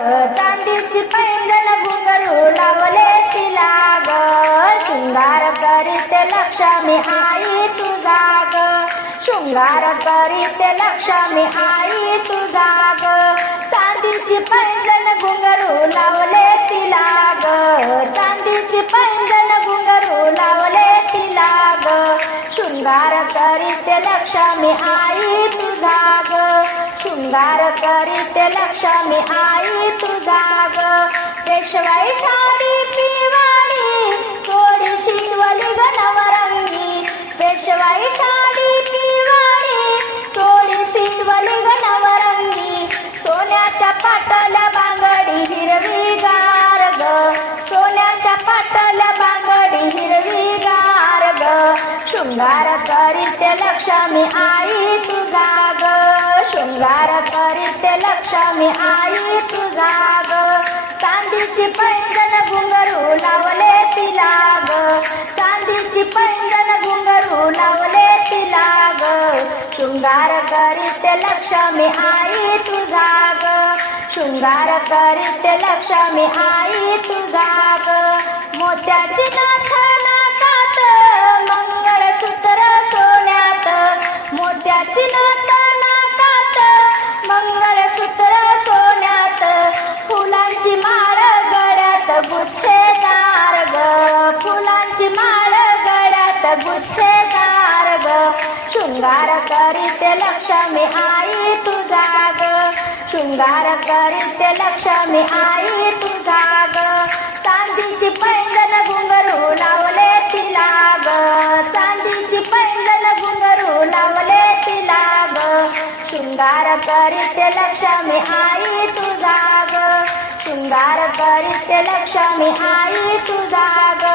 चांदीची पैंजण घुंगरू लावले तिला ग. शृंगार करीत लक्ष्मी आई तुझा ग शृंगार करीत लक्ष्मी आई तुझा ग चांदीची पैंजण घुंगरू लावले तिला ग. चांदीची पैंजण घुंगरू लावले तिला ग. शृंगार करीत लक्ष्मी आई तुझा ग शृंगार करीत लक्ष्मी आई तुझा ग पेशवाई साडी पिवाणी थोडी शिवली ग पेशवाई साडी पिवाणी थोडी शिवली ग सोन्याच्या पाटल्या बांगडी हिरवी गार ग. सोन्याच्या पाटल्या बांगडी हिरवी गार ग. शृंगार करीत लक्ष्मी आई तुझा ग शृंगार करीते लक्ष्मी आई तुझा ग. चांदीची पैंजण घुंगरू लावले तिला ग. चांदीची पैंजण घुंगरू लावले तिला ग. शृंगार करीते लक्ष्मी आई तुझा ग. शृंगार करीते लक्ष्मी आई तुझा ग. मोत्याची नाथ नाकात मंगळसूत्र सोन्यात. मोत्याची नाथ मंगळसूत्र सोन्यात फुलांची माळ गळ्यात गुच्छेदार ग. फुलांची माळ गळ्यात गुच्छेदार ग. शृंगार करीत लक्ष्मी आई तुझा ग. शृंगार करीत लक्ष्मी आई तुझा ग. तांदीची पैंजण घुंगरू लावले तिला ग. शृंगार करीत लक्ष्मी आई तुझा ग शृंगार करीत लक्ष्मी आई तुझा ग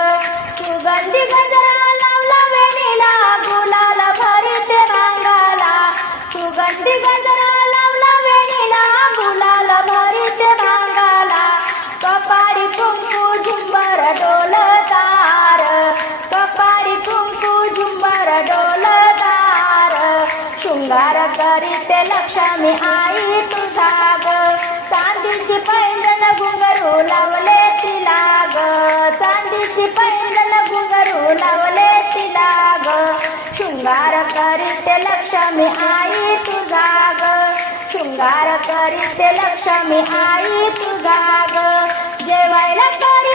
सुगंधी गजरा करीत लक्ष्मी आई तुझा ग. चांदीची पैंजण घुंगरू लावले तिला ग चांदीची पैंजण घुंगरू लावले तिला ग शृंगार करीते लक्ष्मी आई तुझा ग. शृंगार करीते लक्ष्मी आई तुझा ग. जेवायला करी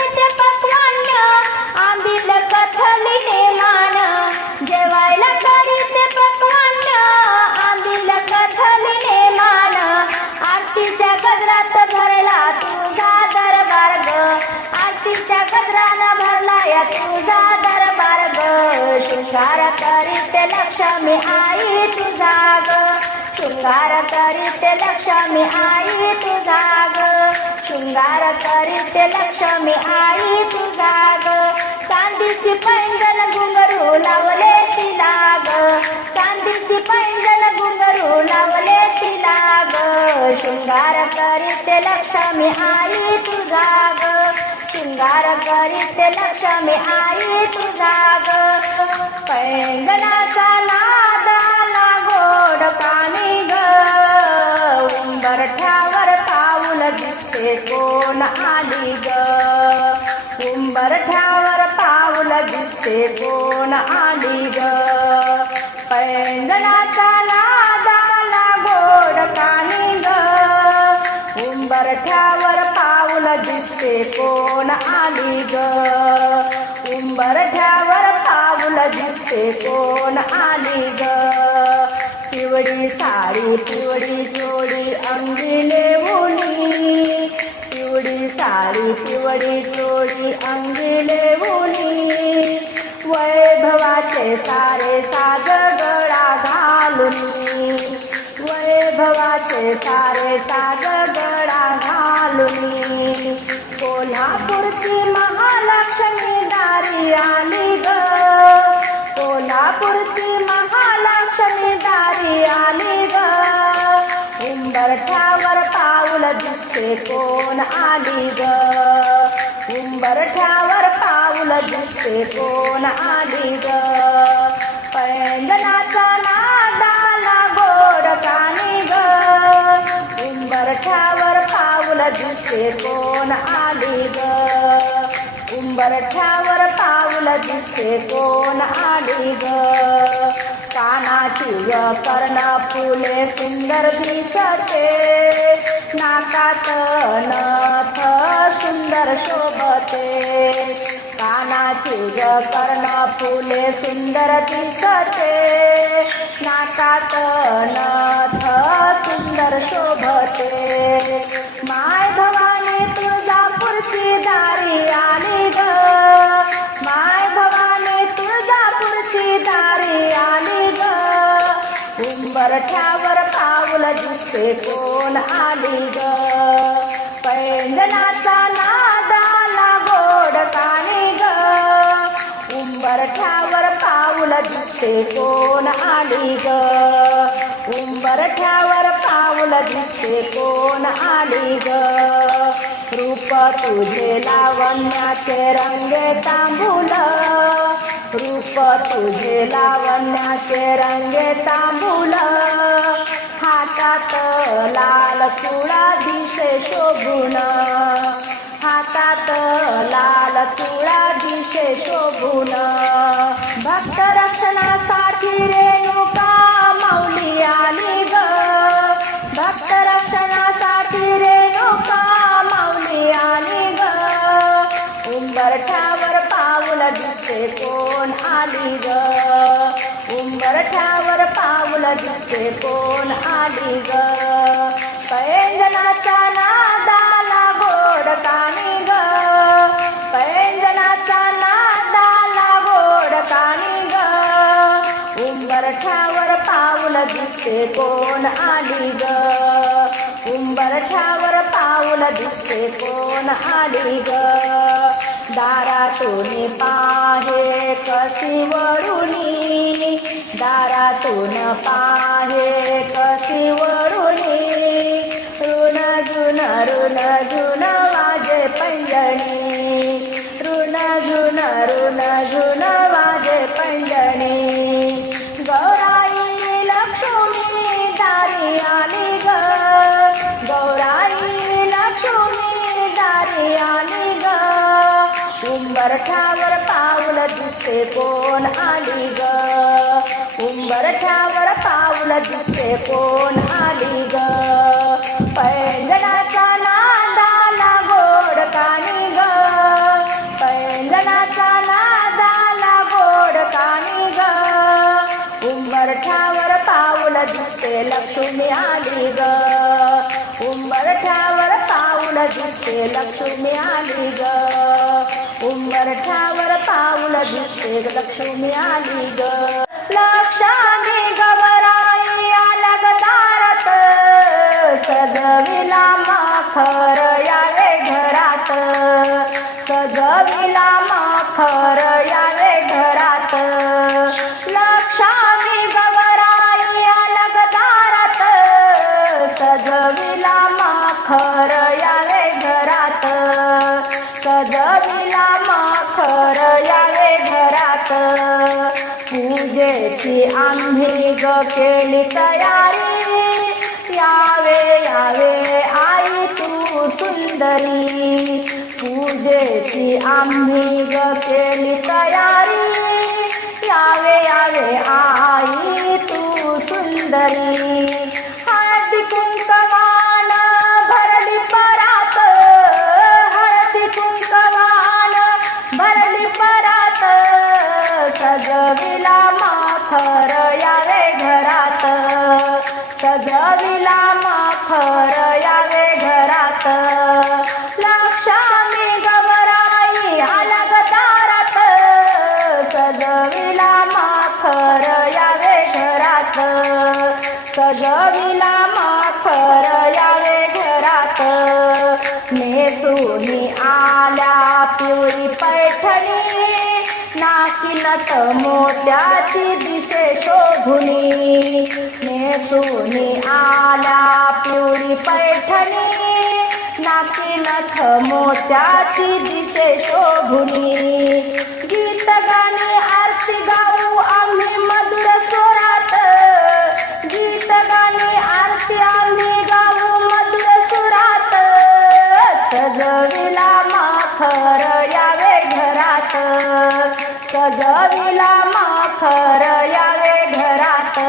शृंगार करीत लक्ष्मी आई तुझा ग. शृंगार करीत लक्ष्मी आई तुझा ग. शृंगार करीत लक्ष्मी आई तुझा ग. चांदीची पैंजण घुंगरू लावले तिला ग. चांदीची पैंजण घुंगरू लावले तिला ग. शृंगार करीत लक्ष्मी आई तुझा ग. शृंगार करीत लक्ष्मी आई तुझा ग. पैंगणाचा नादाला गोड पाणी ग. उंबरठ्यावर पाऊल दिसते कोण आली ग. उंबरठ्यावर पाऊल दिसते कोण आली ग. पैंगणाचा नादाला दिसते कोण आली ग? उंबरठ्यावर पाऊल दिसते कोण आली ग? पिवळी साडी पिवळी जोडी अंगी लेवणी पिवळी साडी पिवळी जोडी अंगी लेवणी वैभवाचे सारे साज गळा घालून. वैभवाचे सारे साज गळा घालून. कोल्हापूरची महालक्ष्मी दारी आली ग. कोल्हापूरची महालक्ष्मी दारी आली ग. उंबरठ्यावर पाऊल दिसते कोण आली ग. उंबरठ्यावर पाऊल दिसते कोण आली ग. दिसे दिसते कोण आली ग? उंबरठ्यावर पाऊल दिसते कोण आली ग? कानाची ग कर्ण फुले सुंदर दिसते. नाकात नथ सुंदर शोभते. कानाची ग कर्ण फुले सुंदर दिसते. नाकात नथ सुंदर शोभते. पाऊल कोण आली ग. पैंजनाचा नादाला गोड कानी ग. उंबरठ्यावर पाऊल दिसते कोण आली ग. उंबरठ्यावर पाऊल दिसते कोण आली ग. रूप तुझे लावण्याचे रंगे तांबूल. रूप तुझे लावण्याचे रंगे तांबूल. हातात लाल तुळा दिशे शोभून. हातात लाल तुळा दिशे शोभून. दिसते कोण आली ग? उंबरठ्यावर पाऊल दिसते कोण आली ग? दारातून पाहे कशी वळुनी? दारातून पाहे उंबरठ्यावर पाऊल दिसते कोण आली ग? उंबरठ्यावर पाऊल दिसते कोण आली ग? पैंजणाचा नादाला गोड कानी ग. पैंजणाचा नादाला गोड कानी ग. उंबरठ्यावर पाऊल दिसते लक्ष्मी आली ग. उंबरठ्यावर पाऊल दिसते लक्ष्मी आली ग. उंबरठ्यावर पाऊल दिसते. लक्ष्मी आली ग. लक्षाने गवराई अलगदारत सजविला माखर यावे घरात. सजविला माखर यावे घरात. लक्षाने गवराई अलगदारत सजविला माखर केली तयारी. यावे यावे आई तू सुंदरी. पूजेची आम्ही ग केली तयारी. यावे यावे आई तू सुंदरी. सजविला माखर यावे घरात. नेसूनी आल्या पिवळी पैठणी. नाकिनत मोत्याची दिशे शोभुनी. नेसूनी आल्या पिवळी पैठणी. नाकिनथ मोत्याची दिशे शोभुनी. गीत गाणी घरात. सजविला माखर यावे घरात.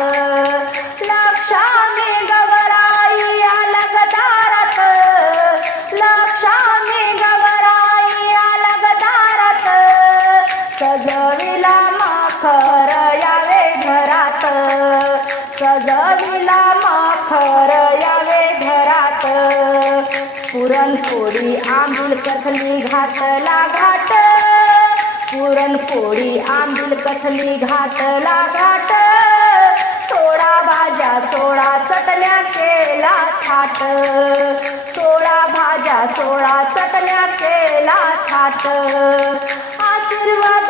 लक्षामी गवराई अलग दारात. लक्षामी गवराई अलग दारात. सजविला माखर यावे घरात. सजविला माखर यावे घरात. पुरणपोळी आंबूल कथली घातला घाट. पुरणपोळी आंबील कसली घाटला घाट सोळा भाज्या सोळा चटण्या केला थाट. सोळा भाज्या सोळा चटण्या केला थाट. आशीर्वाद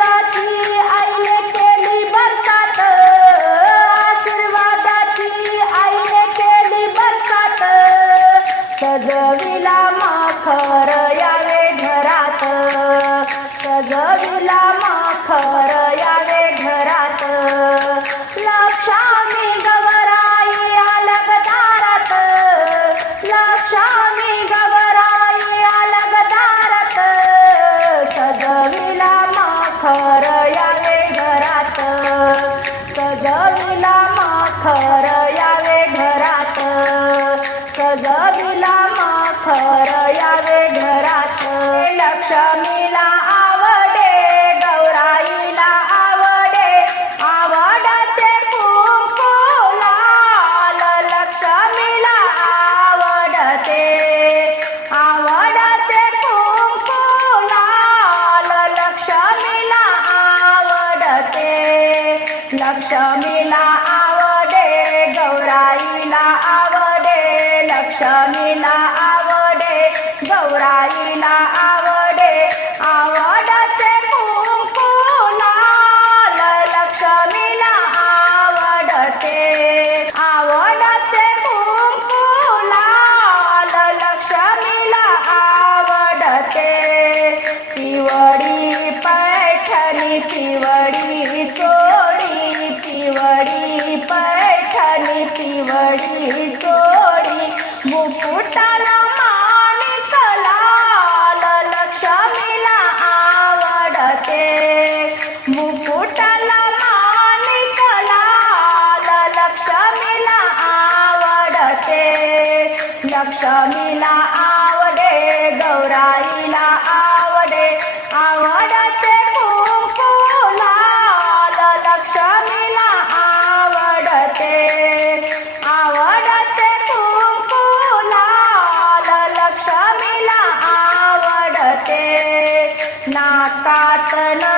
पहिला माखर यावे घरात. ila Bye-bye.